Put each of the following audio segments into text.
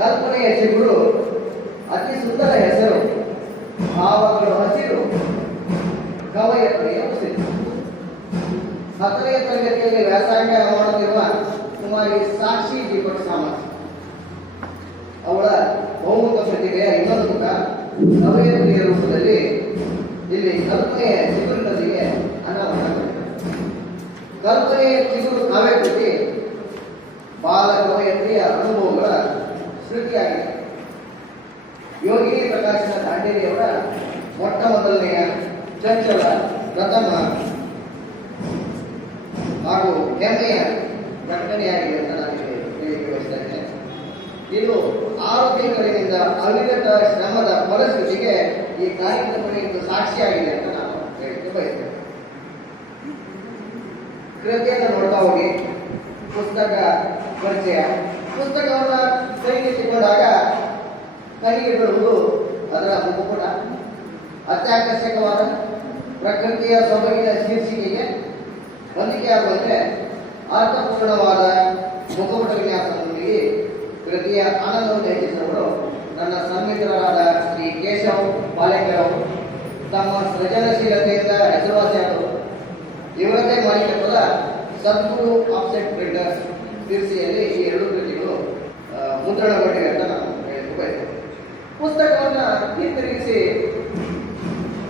ಕಲ್ಪನೆಯ ಚಿಗುರು ಅತಿ ಸುಂದರ ಹೆಸರು, ಭಾವಗಳು ಹಸಿರು ಕವಯತ್ರಿಯ ಉಸಿರು ಹತ್ತನೆಯ ತರಗತಿಯಲ್ಲಿ ವ್ಯಾಸಂಗ ಮಾಡುತ್ತಿರುವ ಕುಮಾರಿ ಸಾಕ್ಷಿ ದೀಪಕ್ ಸಾಮಂತ್. ಅವಳ ಬಹುಮುಖ ಪ್ರತಿಭೆಯ ಇನ್ನೊಂದು ಮುಖ ಕವಯತ್ರಿಯ ರೂಪದಲ್ಲಿ ಇಲ್ಲಿ ಕಲ್ಪನೆಯ ಚಿಗುರಿನೊಂದಿಗೆ ಅನಾವರಣ ಕಲ್ಪನೆಯ ಚಿಗುರು ಕಾವ್ಯ ಕೃತಿ ಬಾಲ ಕವಯತ್ರಿಯ ಅನುಭವಗಳ ಶ್ರುತಿಯಾಗಿದೆ ಯೋಗಿನಿ ಪ್ರಕಾಶನ ದಾಂಡೇಲಿಯವರ ಮೊಟ್ಟ ಮೊದಲನೆಯ ಚಂಚಲ ಪ್ರಥಮ ಹಾಗೂ ಹೆಮ್ಮೆಯ ಘಟನೆಯಾಗಿದೆ ಅಂತ ನಾನು ಇದ್ದೇನೆ ಇದು ಆರು ತಿಂಗಳಿನಿಂದ ಅವಿರತ ಶ್ರಮದ ಪರಿಸ್ಥಿತಿಗೆ ಈ ಕಾರ್ಯಕ್ರಮ ಇದು ಸಾಕ್ಷಿಯಾಗಿದೆ ಅಂತ ನಾನು ಹೇಳಕ್ಕೆ ಬಯಸ್ತೇನೆ. ಕೃತಿಯನ್ನು ನೋಡ್ತಾ ಹೋಗಿ ಪುಸ್ತಕ ಪರಿಚಯ. ಪುಸ್ತಕವನ್ನ ಕೈಗೆ ಸಿಕ್ಕೊಂಡಾಗ ಕೈಗೆ ಬರುವುದು ಅದರ ಮುಖಪುಟ ಅತ್ಯಾಕರ್ಷಕವಾದ ಪ್ರಕೃತಿಯ ಸೊಬಗಿನ ಶೀರ್ಷಿಕೆಗೆ ಹೊಂದಿಕೆಯಾಗುವಂತೆ ಅರ್ಥಪೂರ್ಣವಾದ ಮುಖಪುಟ ವಿನ್ಯಾಸದೊಂದಿಗೆ ಕೃತಿಯ ಆನಂದವನ್ನು ಹೆಚ್ಚಿಸಿದವರು ನನ್ನ ಸಂಮಿತ್ರರಾದ ಶ್ರೀ ಕೇಶವ್ ಪಾಲೇಕರ್ ತಮ್ಮ ಸೃಜನಶೀಲತೆಯಿಂದ ಹೆಸರುವಾಸಿಯಾದರು ಇವರದೇ ಮಾಲೀಕತ್ವದ ಸದ್ಗುರು ಆಫ್ಸೆಟ್ ಪ್ರಿಂಟರ್ ತಿರ್ಸಿಯಲ್ಲಿ ಈ ಎರಡು ಕೃತಿಗಳು ಮುದ್ರಣಗೊಂಡಿವೆ ಅಂತ ನಾನು ಬಯಸ್ತೇನೆ ಪುಸ್ತಕವನ್ನ ಹಿಂತಿರುಗಿಸಿ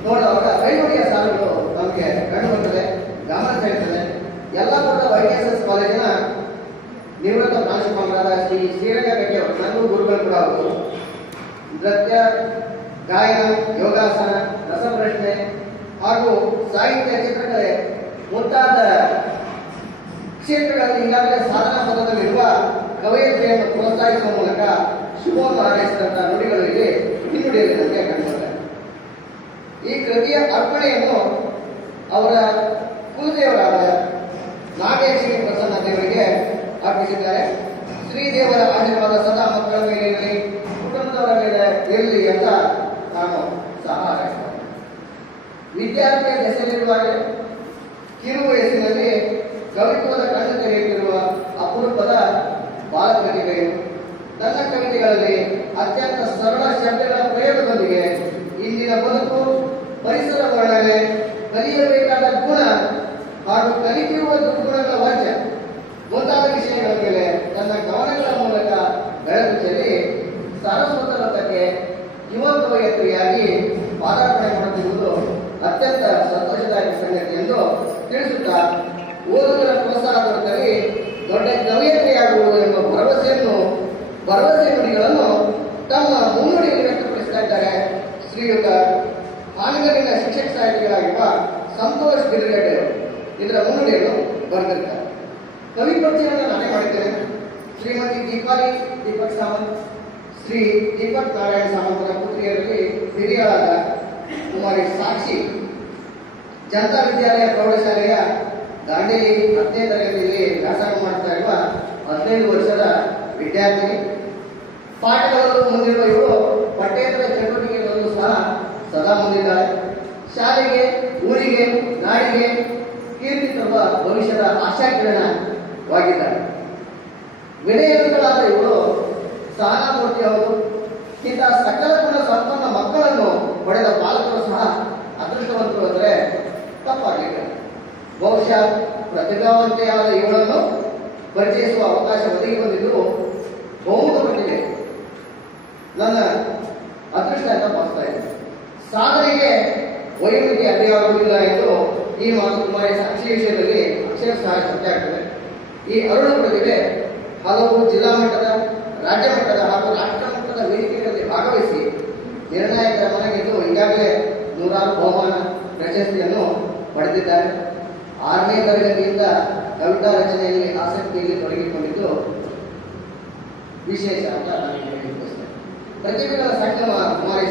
ನೋಡಿದಾಗ ಕೈನುಡಿಯ ಸಾಲುಗಳು ನಮಗೆ ಕಂಡು ಬರ್ತದೆ, ಗಮನ ಸೆಳೆತದೆ ಎಲ್ಲ ಕೂಡ ವೈ ಎಸ್ ಎಸ್ ಕಾಲೇಜಿನ ನಿವೃತ್ತ ಪ್ರಾಂಶುಪಾಲರಾದ ಶ್ರೀ ಶ್ರೀರಂಗ ಅವರು ನನಗೂ ಗುರುಗಳು ಕೂಡ ಅವರು. ನೃತ್ಯ, ಗಾಯನ, ಯೋಗಾಸನ, ರಸಪ್ರಶ್ನೆ ಹಾಗೂ ಸಾಹಿತ್ಯ ಚಿತ್ರಕಲೆ ಮುಂತಾದ ಕ್ಷೇತ್ರಗಳಲ್ಲಿ ಈಗಾಗಲೇ ಸಾಧನಾ ಪದದಲ್ಲಿರುವ ಕವಯತ್ರಿಯನ್ನು ಪ್ರೋತ್ಸಾಹಿಸುವ ಮೂಲಕ ಶುಭೋದ ಹಾರೈಸಿದಂತಹ ನುಡಿಗಳಿಗೆ ಹಿನ್ನುಡಿಯಲ್ಲಿ ನಮಗೆ ಈ ಕೃತಿಯ ಅರ್ಪಣೆಯನ್ನು ಅವರ ಕುಲದೇವರಾದ ನಾಗೇಶ್ವರಿ ಪ್ರಸನ್ನ ದೇವರಿಗೆ ಅರ್ಪಿಸಿದ್ದಾರೆ. ಶ್ರೀದೇವರ ಆಶೀರ್ವಾದ ಸದಾ ಮಕ್ಕಳ ಮೇಲೆ ಇರಲಿ, ಕುಟುಂಬದವರ ಮೇಲೆ ಇರಲಿ ಅಂತ ನಾನು ಸಹ ವಿದ್ಯಾರ್ಥಿಯ ಹೆಸರಿರುವಾಗ ಕಿರು ವಯಸ್ಸಿನಲ್ಲಿ ಕವಿತ್ವದ ಕಣ್ಣು ತೆರೆಯುತ್ತಿರುವ ಅಪರೂಪದ ಬಾಲ ತನ್ನ ನನ್ನ ಕವಿತೆಗಳಲ್ಲಿ ಅತ್ಯಂತ ಸರಳ ಶಬ್ದಗಳ ಪ್ರಯೋಗದೊಂದಿಗೆ ಇಂದಿನ ಬದುಕು, ಪರಿಸರ ವರ್ಣನೆ, ಕಲಿಯಬೇಕಾದ ಗುಣ ಹಾಗೂ ಕಲಿತಿರುವ ದುರ್ಗುಣಗಳ ವಾಚ್ಯ ಮುಂತಾದ ವಿಷಯಗಳ ಮೇಲೆ ತನ್ನ ಗಮನಗಳ ಮೂಲಕ ಬೆಳಕು ಚೆಲ್ಲಿ ಸಾರಸ್ವತರತ್ವಕ್ಕೆ ಯುವ ಕವಯತ್ರಿಯಾಗಿ ಪಾದಾರ್ಪಣೆ ಮಾಡುತ್ತಿರುವುದು ಅತ್ಯಂತ ಸಂತೋಷದಾಯಕ ಸಂಗತಿ ಎಂದು ತಿಳಿಸುತ್ತಾ ಓದುಗರ ಪ್ರೋತ್ಸಾಹ ದೊರೆತರೆ ದೊಡ್ಡ ಕವಿಯತೆಯಾಗುವುದು ಎಂಬ ಭರವಸೆಯನ್ನು ಭರವಸೆ ನುಡಿಗಳನ್ನು ತಮ್ಮ ಮುನ್ನುಡಿಯಲ್ಲಿ ವ್ಯಕ್ತಪಡಿಸ್ತಾ ಇದ್ದಾರೆ ಶ್ರೀಯುತ ಹಾನಗಲಿನ ಶಿಕ್ಷಕ ಸಾಹಿತಿಗಳಾಗಿರುವ ಸಂತೋಷ್ ಅವರು. ಇದರ ಮುನ್ನುಡಿಯನ್ನು ಬರೆದಿರ್ತಾರೆ ಕವಿ ಪರಿಚಯವನ್ನು ನಾನೇ ಮಾಡಿದ್ದೇನೆ ಶ್ರೀಮತಿ ದೀಪಾಲಿ ದೀಪಕ್ ಸಾವಂತ್, ಶ್ರೀ ದೀಪಕ್ ನಾರಾಯಣ ಸಾವಂತರ ಪುತ್ರಿಯರಲ್ಲಿ ಹಿರಿಯರಾದ ಕುಮಾರಿ ಸಾಕ್ಷಿ, ಜನತಾ ವಿದ್ಯಾಲಯ ಪ್ರೌಢಶಾಲೆಯ ದಾಂಡೇಲಿ ಹತ್ತನೇ ತರಗತಿಯಲ್ಲಿ ವ್ಯಾಸಂಗ ಮಾಡ್ತಾ ಇರುವ ಹದಿನೈದು ವರ್ಷದ ವಿದ್ಯಾರ್ಥಿನಿ ಪಾಠಗಳು ಮುಂದಿರುವ ಇವರು ಪಠ್ಯೇತರ ಚಟುವಟಿಕೆಗಳಲ್ಲೂ ಸಹ ಸದಾ ಮುಂದಿದ್ದಾರೆ. ಶಾಲೆಗೆ, ಊರಿಗೆ, ನಾಡಿಗೆ ಕೀರ್ತಿ ತರುವ ಭವಿಷ್ಯದ ಆಶಾಕಿರಣವಾಗಿದ್ದಾರೆ. ವಿನಯವಂತರಾದ ಇವರು ಸಾಲ ಅವರು ಇಂತಹ ಸಕಲ ಬಹುಶಃ ಪ್ರತಿಭಾವಂತೆಯಾದ ಇವರನ್ನು ಪರಿಚಯಿಸುವ ಅವಕಾಶ ಒದಗಿ ಬಂದಿದ್ದು ಬಹುಮುಖ ಮಟ್ಟಿಗೆ ನನ್ನ ಅದೃಷ್ಟ ಅಂತ ಭಾವಿಸ್ತಾ ಇದೆ ಸಾಧನೆಗೆ ವೈಮುಖ್ಯ ಅಡ್ಡಿಯಾಗುವುದಿಲ್ಲ ಎಂದು ಈ ಮಾತು ಕುಮಾರಿ ಸಾಕ್ಷಿ ವಿಷಯದಲ್ಲಿ ಅಕ್ಷರ ಸಹ ಸತ್ಯ ಆಗ್ತದೆ. ಈ ಅರುಣ ಪ್ರತಿಭೆ ಹಲವು ಜಿಲ್ಲಾ ಮಟ್ಟದ, ರಾಜ್ಯ ಮಟ್ಟದ ಹಾಗೂ ರಾಷ್ಟ್ರ ಮಟ್ಟದ ವೇದಿಕೆಗಳಲ್ಲಿ ಭಾಗವಹಿಸಿ ನಿರ್ಣಾಯಕರ ಮನೆಗೆದ್ದು ಈಗಾಗಲೇ ನೂರಾರು ಬಹುಮಾನ ಪ್ರಶಸ್ತಿಯನ್ನು ಪಡೆದಿದ್ದಾರೆ. ಆರನೇ ತರಗತಿಯಿಂದ ಕವಿತಾ ರಚನೆಯಲ್ಲಿ ಆಸಕ್ತಿಯಲ್ಲಿ ತೊಡಗಿಕೊಂಡಿದ್ದು ವಿಶೇಷ ಅಂತ ನಾನು ಹೇಳಿ ಪ್ರತಿಭೆಗಳ ಸಂಗಮ ಕುಮಾರಿ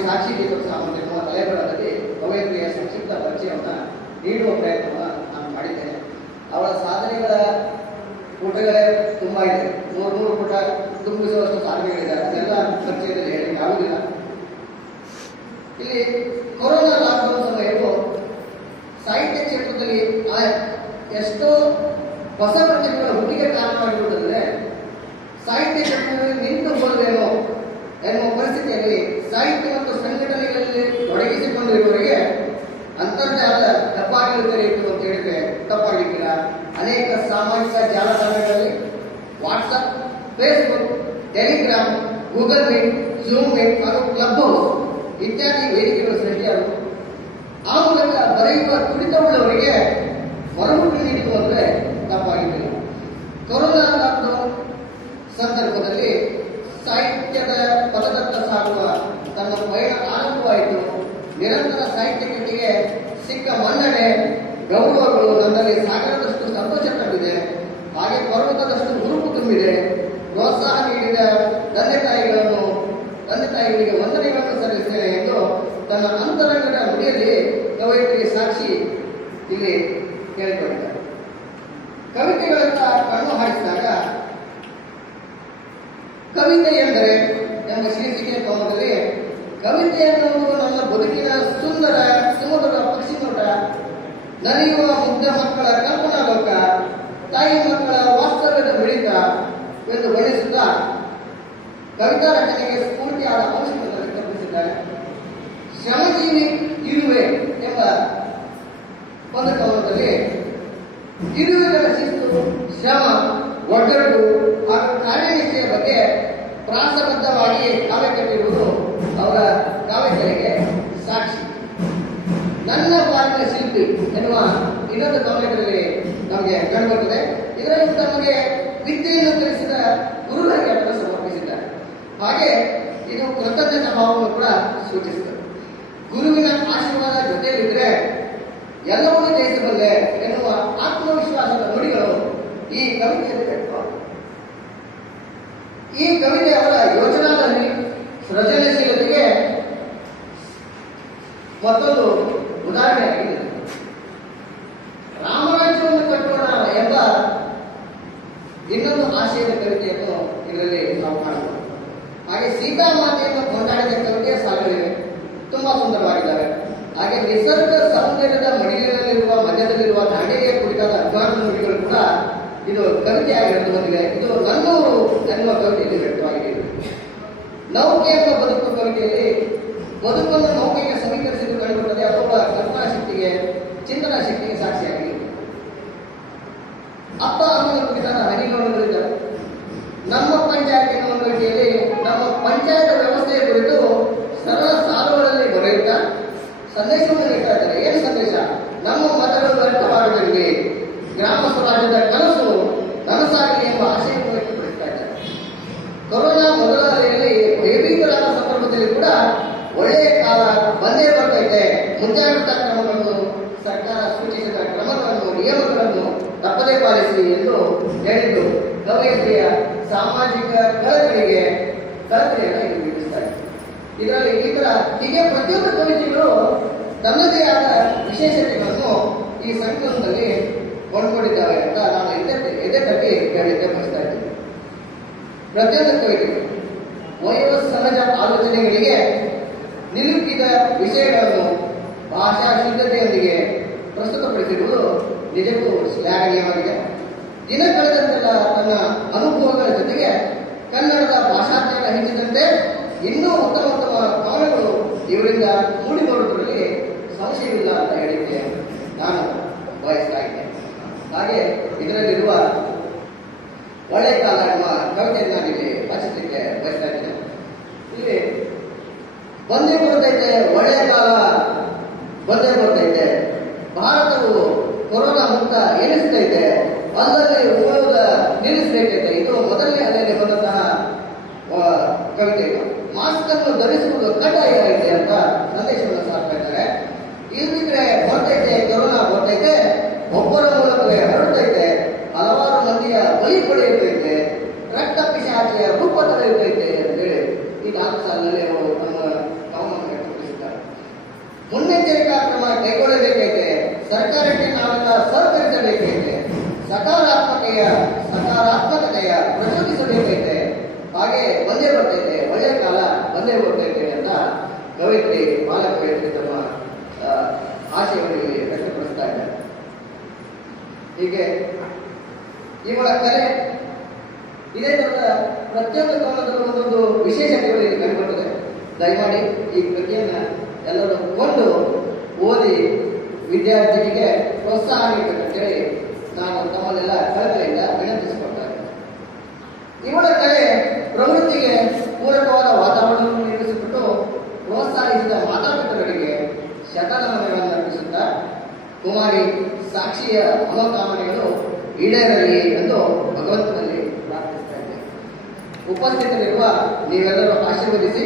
ನಿರಂತರ ಸಾಹಿತ್ಯ ಕೃತಿಗೆ ಸಿಕ್ಕ ಮನ್ನಣೆ, ಗೌರವಗಳು ನನ್ನಲ್ಲಿ ಸಾಗರದಷ್ಟು ಸಂತೋಷ ತಂದಿದೆ. ಹಾಗೆ ಪರ್ವತದಷ್ಟು ಹುರುಪು ತುಂಬಿದೆ. ಪ್ರೋತ್ಸಾಹ ನೀಡಿದ ತಂದೆ ತಾಯಿಗಳನ್ನು, ತಂದೆ ತಾಯಿಗಳಿಗೆ ವಂದನೆಗಳನ್ನು ಸಲ್ಲಿಸ್ತೇನೆ ಎಂದು ತನ್ನ ಅಂತರಂಗದ ನುಡಿಯಲ್ಲಿ ಕವಯಿತ್ರಿಗೆ ಸಾಕ್ಷಿ ಇಲ್ಲಿ ಕೇಳಿಕೊಂಡಿದ್ದಾರೆ ಕವಿತೆಗಳತ್ತ ಕಣ್ಣು ಹಾಕಿದಾಗ ಕವಿತೆ ಎಂದರೆ ಎಂಬ ಶೀರ್ಷಿಕೆ ಕೋಮದಲ್ಲಿ ಕವಿತೆ ಎನ್ನುವುದು ನನ್ನ ಬದುಕಿನ ಸುಂದರ, ಸುಮಧುರ ಪಕ್ಷಿ ನೋಟ ನಲಿಯುವ ಮುಗ್ಧ ಮಕ್ಕಳ ಕಲ್ಪನಾ ಲೋಕ, ತಾಯಿ ಮಕ್ಕಳ ವಾಸ್ತವ್ಯದ ಮಿಳಿತ ಎಂದು ಬಣ್ಣಿಸುತ್ತಾ ಕವಿತಾ ರಚನೆಗೆ ಸ್ಫೂರ್ತಿಯಾದ ಅಂಶವನ್ನು ಕಲ್ಪಿಸಿದ್ದಾರೆ ಶ್ರಮಜೀವಿ ಇರುವೆ ಎಂಬ ಒಂದು ಕವನದಲ್ಲಿ ಇರುವೆಗಳ ಶಿಸ್ತು, ಶ್ರಮ, ಒಗ್ಗಟ್ಟು ಹಾಗೂ ಕಾರ್ಯನಿಷ್ಠೆಯ ಬಗ್ಗೆ ಪ್ರಾಸಬದ್ಧವಾಗಿ ಕಾವ್ಯ ಕಟ್ಟಿರುವುದು ಅವರ ಕಾವ್ಯಗಳಿಗೆ ಸಾಕ್ಷಿ ನನ್ನ ಪಾಲಿನ ಶಿಲ್ಪಿ ಎನ್ನುವ ಇನ್ನೊಂದು ಕಾವ್ಯದಲ್ಲಿ ನಮಗೆ ಕಂಡುಬರುತ್ತದೆ ಇದರಲ್ಲಿ ನಮಗೆ ವಿದ್ಯೆಯನ್ನು ತಿಳಿಸಿದ ಗುರುಗಳಿಗೆ ಅದನ್ನು ಸಮರ್ಪಿಸಿದ್ದಾರೆ. ಹಾಗೆ ಇದು ಕೃತಜ್ಞತಾ ಭಾವವನ್ನು ಕೂಡ ಸೂಚಿಸುತ್ತದೆ. ಗುರುವಿನ ಆಶೀರ್ವಾದ ಜೊತೆಯಲ್ಲಿದ್ದರೆ ಎಲ್ಲವನ್ನೂ ಜಯಿಸಬಲ್ಲೆ ಎನ್ನುವ ಆತ್ಮವಿಶ್ವಾಸದ ನುಡಿಗಳು ಈ ಕವಿತೆಯಲ್ಲಿ ಈ ಕವಿತೆ ಅವರ ಯೋಚನಾದಲ್ಲಿ ಸೃಜನಶೀಲತೆಗೆ ಮತ್ತೊಂದು ಉದಾಹರಣೆಯಾಗಿದೆ ರಾಮರಾಜ್ಯವನ್ನು ಕಟ್ಟೋಣ ಎಂಬ ಇನ್ನೊಂದು ಆಶಯದ ಕವಿತೆಯನ್ನು ಇದರಲ್ಲಿ ನಾವು ಕಾಣಬಹುದು. ಹಾಗೆ ಸೀತಾ ಮಾತೆಯನ್ನು ಕೊಂಡಾಡಿದ ಕವಿತೆಯ ಸಾಲುಗಳಿವೆ ತುಂಬಾ ಸುಂದರವಾಗಿದ್ದಾವೆ ಹಾಗೆ ನಿಸರ್ಗ ಸೌಂದರ್ಯದ ಮಡಿಲಿನಲ್ಲಿರುವ, ಮಧ್ಯದಲ್ಲಿರುವ ದಾಂಡೇರಿಯ ಕುರಿತಾದ ಅಭಿಮಾನ ನುಡಿಗಳು ಕೂಡ ಇದು ಕವಿತೆಯಾಗಿ ಹಿಡಿದು ಬಂದಿದೆ. ಇದು ನನ್ನೂರು ಎನ್ನುವ ಕವಿತೆಯಲ್ಲಿ ವ್ಯಕ್ತವಾಗಿದೆ. ನೌಕೆ ಎಂಬ ಬದುಕು ಕವಿತೆಯಲ್ಲಿ ಬದುಕನ್ನು ನೌಕೆಗೆ ಸಮೀಕರಿಸಿದ್ದು ಸಾಕ್ಷಿಯಾಗಿದೆ. ಅಪ್ಪ ಅಮ್ಮನ ಕುರಿತಾದ ಹನಿಗೌಡಗಳಿದ್ದಾರೆ ನಮ್ಮ ಪಂಚಾಯತ್ ಎನ್ನುವ ನಮ್ಮ ಪಂಚಾಯತ್ ವ್ಯವಸ್ಥೆಯ ಕುರಿತು ಸರಳ ಸಾಲುಗಳಲ್ಲಿ ಬರೆಯುತ್ತಾ ಸಂದೇಶವನ್ನು ನೀಡ್ತಾ ಇದ್ದಾರೆ. ಏನು ಸಂದೇಶ? ನಮ್ಮ ಮತಗಳು ವ್ಯರ್ಥವಾಗದಿರಲಿ ಗ್ರಾಮ ಸ್ವರಾಜ್ಯದ ಕನಸು ನನಸಾಗಲಿ ಎಂಬ ಆಶಯವನ್ನು ವ್ಯಕ್ತಪಡಿಸ್ತಾ ಇದ್ದಾರೆ. ಕೊರೋನಾ ಮೊದಲ ಅಲೆಯಲ್ಲಿ ಭಯಭೀತರಾದ ಸಂದರ್ಭದಲ್ಲಿ ಕೂಡ ಒಳ್ಳೆಯ ಕಾಲ ಬಂದೇ ಬರ್ತೈತೆ ಮುಂಜಾಗ್ರತಾ ಕವಯಿತ್ರಿಯ ಸಾಮಾಜಿಕ ಕಳಕಳಿಗೆ ಕಳಕಳಿಯನ್ನು ಇಲ್ಲಿ ಬಿಡಿಸ್ತಾರೆ ಇದರಲ್ಲಿ ಈ ತರ ಹೀಗೆ ಪ್ರತಿಯೊಂದು ಕವಿತೆಗಳು ತನ್ನದೇ ಆದ ವಿಶೇಷತೆಗಳನ್ನು ಈ ಸಂಕಲನದಲ್ಲಿ ಕೊಂಡ್ಕೊಂಡಿದ್ದಾವೆ ಅಂತ ನಾನು ಎದೆ ಎದೆ ಬಗ್ಗೆ ಹೇಳಿದ್ದೆ ಬಯಸ್ತಾ ಇದ್ದೀನಿ. ಪ್ರತಿಯೊಂದು ಕವಿತೆಗಳು ವಯೋಸಹಜ ಆಲೋಚನೆಗಳಿಗೆ ನಿಲುಕಿದ ವಿಷಯಗಳನ್ನು ಭಾಷಾ ಶುದ್ಧತೆಯೊಂದಿಗೆ ಪ್ರಸ್ತುತಪಡಿಸಿರುವುದು ನಿಜಕ್ಕೂ ಶ್ಲಾಘನೀಯವಾಗಿದೆ. ದಿನ ಕಳೆದಂತೆಲ್ಲ ತನ್ನ ಅನುಭವಗಳ ಜೊತೆಗೆ ಕನ್ನಡದ ಭಾಷಾತ್ಮಕ ಹೆಚ್ಚಿದಂತೆ ಇನ್ನೂ ಉತ್ತಮ ಉತ್ತಮ ಕವನಗಳು ಇವರಿಂದ ಮೂಡಿಬರುವುದರಲ್ಲಿ ಸಂಶಯವಿಲ್ಲ ಅಂತ ಹೇಳಿಕ್ಕೆ ನಾನು ಬಯಸ್ತಾ ಇದ್ದೇನೆ ಹಾಗೆ ಇದರಲ್ಲಿರುವ ಒಳ್ಳೆ ಕಾಲ ಎಂಬ ಕವಿತೆಯನ್ನು ನಾನಿಲ್ಲಿ ವಾಚಿಸಲಿಕ್ಕೆ ಬಯಸ್ತಾ ಇದ್ದೇನೆ. ಇಲ್ಲಿ ಬಂದೇ ಬರ್ತೈತೆ ಒಳ್ಳೆಯ ಕಾಲ ಬಂದೇ ಬರ್ತೈತೆ ಭಾರತವು ಕೊರೋನಾ ಮುಕ್ತ ಎನಿಸ್ತೈತೆ. ಅಲ್ಲಲ್ಲಿ ಉಳಿದ ನಿಲ್ಲಿಸಬೇಕಿದೆ ಇದು ಮೊದಲನೇ ಅಲೆಯಲ್ಲಿ ಬಂದಂತಹ ಕವಿತೆ ಮಾಸ್ಕ್ ಅನ್ನು ಧರಿಸುವುದು ಕಡ್ಡಾಯ ಅಂತ ಸಂದೇಶವನ್ನು ಸಾರ್ತಾ ಇದ್ದಾರೆ ಇಲ್ಲದಿದ್ರೆ ಬರ್ತೈತೆ ಕೊರೋನಾ ಬರ್ತೈತೆ ಒಬ್ಬರ ಮೂಲಕವೇ ಹರಡ್ತೈತೆ, ಹಲವಾರು ಮಂದಿಯ ಬಲಿ ಪಡೆಯುತ್ತೈತೆ ರಕ್ತ ಪಿಶಾಚಿಯ ರೂಪ ತಳೆಯುತ್ತೈತೆ ಅಂತೇಳಿ ಈ ನಾಲ್ಕು ಸಾಲಿನಲ್ಲಿ ಅವರು ತಮ್ಮ ಗಮನವನ್ನು ವ್ಯಕ್ತಪಡಿಸಿದ್ದಾರೆ. ಮುನ್ನೆಚ್ಚರಿಕಾ ಕ್ರಮ ಕೈಗೊಳ್ಳಬೇಕೈತೆ. ಸರ್ಕಾರಕ್ಕೆ ನಾವೆಲ್ಲ ಸಕಾರಾತ್ಮಕೆಯ ಸಕಾರಾತ್ಮಕತೆಯ ಪ್ರಚೋದಿಸಬೇಕೈತೆ. ಹಾಗೆ ಬಂದೇ ಬರ್ತೈತೆ ಒಳ್ಳೆಯ ಕಾಲ ಬಂದೇ ಬರ್ತೈತೆ ಅಂತ ಕವಿತ್ರಿ ಬಾಲಕವಿಯತ್ರಿ ತಮ್ಮ ಆಶಯಗಳಿಗೆ ವ್ಯಕ್ತಪಡಿಸ್ತಾ ಇದ್ದಾರೆ. ಹೀಗೆ ಇವಳ ಕಲೆ, ಇದೇ ತರದ ಪ್ರತಿಯೊಂದು ಕಾಲದಲ್ಲೂ ಒಂದೊಂದು ವಿಶೇಷತೆಗಳು ಇಲ್ಲಿ ದಯಮಾಡಿ ಈ ಕೃತಿಯನ್ನ ಎಲ್ಲರೂ ಕೊಂಡು ಓದಿ ವಿದ್ಯಾರ್ಥಿಗಳಿಗೆ ಪ್ರೋತ್ಸಾಹ ನೀಡಬೇಕಂತೇಳಿ ನಾನು ತಮ್ಮಲ್ಲೆಲ್ಲ ಕಳಕಳಿಯಿಂದ ವಿನಂತಿಸಿಕೊಳ್ತಾರೆ ಇವಳ ಕಡೆ ಪ್ರವೃತ್ತಿಗೆ ಪೂರಕವಾದ ವಾತಾವರಣವನ್ನು ನಿರ್ಮಿಸಿಬಿಟ್ಟು ಪ್ರೋತ್ಸಾಹಿಸಿದ ಮಾತಾಪಿತೃಗಳಿಗೆ ಶತನಾಮಗಳನ್ನು ಅರ್ಪಿಸುತ್ತಾ ಕುಮಾರಿ ಸಾಕ್ಷಿಯ ಮನೋಕಾಮನೆಯನ್ನು ಈಡೇರಲಿ ಎಂದು ಭಗವಂತನಲ್ಲಿ ಪ್ರಾರ್ಥಿಸ್ತಾ ಇದ್ದೇನೆ ಉಪಸ್ಥಿತರಿರುವ ನೀವೆಲ್ಲರೂ ಆಶೀರ್ವದಿಸಿ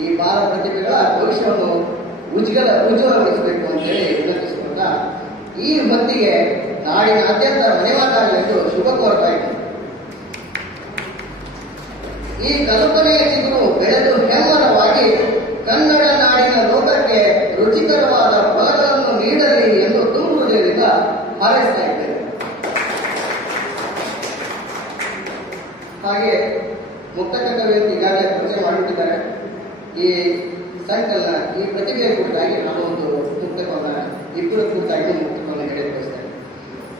ಈ ಬಾಲ ಪ್ರತಿಭೆಗಳ ಭವಿಷ್ಯವನ್ನು ಉಜ್ವಲ, ಉಜ್ವಲಗೊಳಿಸಬೇಕು ಅಂತೇಳಿ ವಿನಂತಿಸಿಕೊಂಡ ಈ ಹೊತ್ತಿಗೆ ನಾಡಿನಾದ್ಯಂತ ಮನೆಮಾತಾಗಲೆಂದು ಶುಭ ಕೋರ್ತಾ ಇದ್ದೇನೆ ಈ ಕಲ್ಪನೆಯ ಚಿಗುರು ಬೆಳೆದು ಹೆಮ್ಮರವಾಗಿ ಕನ್ನಡ ನಾಡಿನ ಲೋಕಕ್ಕೆ ರುಚಿಕರವಾದ ಫಲಗಳನ್ನು ನೀಡಲಿ ಎಂದು ತುಂಬು ಹೃದಯದಿಂದ ಹಾರೈಸ್ತಾ ಇದ್ದೇವೆ ಹಾಗೆ ಮುಕ್ತಕ ಕವಿಯನ್ನು ಈಗಾಗಲೇ ಪರಿಚಯ ಮಾಡಿಬಿಟ್ಟಿದ್ದಾರೆ. ಈ ಸಂಕಲನ, ಈ ಪ್ರತಿಭೆಯ ಕುರಿತಾಗಿ ನಾವು ಒಂದು ಮುಕ್ತಕವನ್ನ ಇಬ್ಬರು ಕುರಿತಾಗಿ ಬಯಸ್ತೇನೆ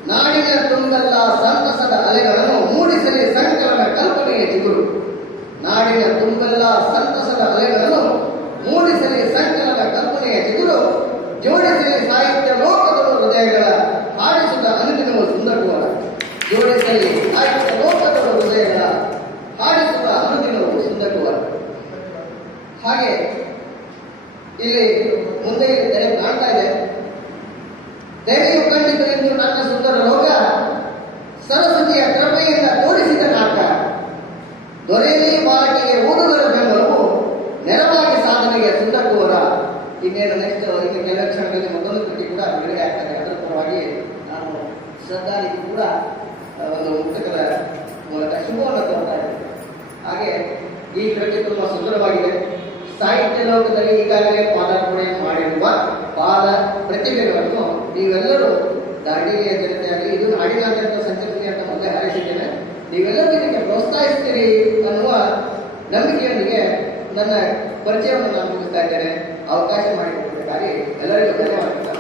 ನಾಡಿನ ತುಂಬೆಲ್ಲ ಸಂತಸದ ಅಲೆಗಳನ್ನು ಮೂಡಿಸಲಿ ಸಂಕಲನ ಕಲ್ಪನೆಯ ಚಿಗುರು. ನಾಡಿನ ತುಂಬೆಲ್ಲ ಸಂತಸದ ಅಲೆಗಳನ್ನು ಮೂಡಿಸಲಿ ಸಂಕಲನ ಕಲ್ಪನೆಯ ಚಿಗುರು. ಜೋಡಿಸಲಿ ಸಾಹಿತ್ಯ ಲೋಕದ ಹೃದಯಗಳ ಹಾಡಿಸುತ್ತ ಅನುದಿನವು ಸುಂದರವರ ಜೋಡಿಸಲಿ ಸಾಹಿತ್ಯ ಲೋಕದ ಹೃದಯಗಳ ಹಾಡಿಸುವ ಅನುದಿನವು ಸುಂದರವರ ಹಾಗೆ ಇಲ್ಲಿ ಮುಂದೆ ಇಲ್ಲಿ ತೆರೆ ಕಾಣ್ತಾ ಇದೆ ತೆರೆಯು ಕಂಡಿತು ಎಂದು ನನ್ನ ಸುಂದರ ಲೋಕ, ಸರಸ್ವತಿಯ ಕೃಪೆಯಿಂದ ತೋರಿಸಿದ ನಾಟ ದೊರೆಯಲಿ ಬಾಲಕಿಗೆ ಓದುಗರ ಬೆಂಬಲವು, ನೆರವಾಗಿ ಸಾಧನೆಗೆ ಸುಂದರವರ ಇನ್ನೇನು ನೆಕ್ಸ್ಟ್ ಇನ್ನು ಕೆಲ ಮೊದಲು ಮತ್ತೊಂದು ಕೃತಿ ಕೂಡ ಬಿಡುಗಡೆ ಆಗ್ತದೆ. ಅದರ ಪರವಾಗಿ ನಾನು ಶ್ರದ್ಧಾನಿಗೂ ಕೂಡ ಒಂದು ಮುಕ್ತಕರ ಮೂಲಕ ಶುಭವನ್ನು ತೋರ್ತಾ ಹಾಗೆ ಈ ಕೃತಿ ತುಂಬ ಸುಂದರವಾಗಿದೆ. ಸಾಹಿತ್ಯ ಲೋಕದಲ್ಲಿ ಈಗಾಗಲೇ ಪಾದಾರ್ಪಣೆ ಮಾಡಿರುವ ಬಾಲ ಪ್ರತಿಭೆಗಳನ್ನು ನೀವೆಲ್ಲರೂ ದಾಡಿಗೆ ಜನತೆ ಆಗಲಿ, ಇದು ನಾಡಿನಾದ್ಯಂತ ಸಂಚರಿಸಲಿ ಅಂತ ಮುಂದೆ ಹಾರೈಸಿದ್ದೇನೆ. ನೀವೆಲ್ಲರೂ ಇದಕ್ಕೆ ಪ್ರೋತ್ಸಾಹಿಸ್ತೀರಿ ಅನ್ನುವ ನಂಬಿಕೆಯೊಂದಿಗೆ ನನ್ನ ಪರಿಚಯವನ್ನು ನಾನು ಮುಗಿಸ್ತಾ ಇದ್ದೇನೆ. ಅವಕಾಶ ಮಾಡಿಕೊಡಬೇಕಾಗಿ ಎಲ್ಲರಿಗೂ ಧನ್ಯವಾದಗಳು.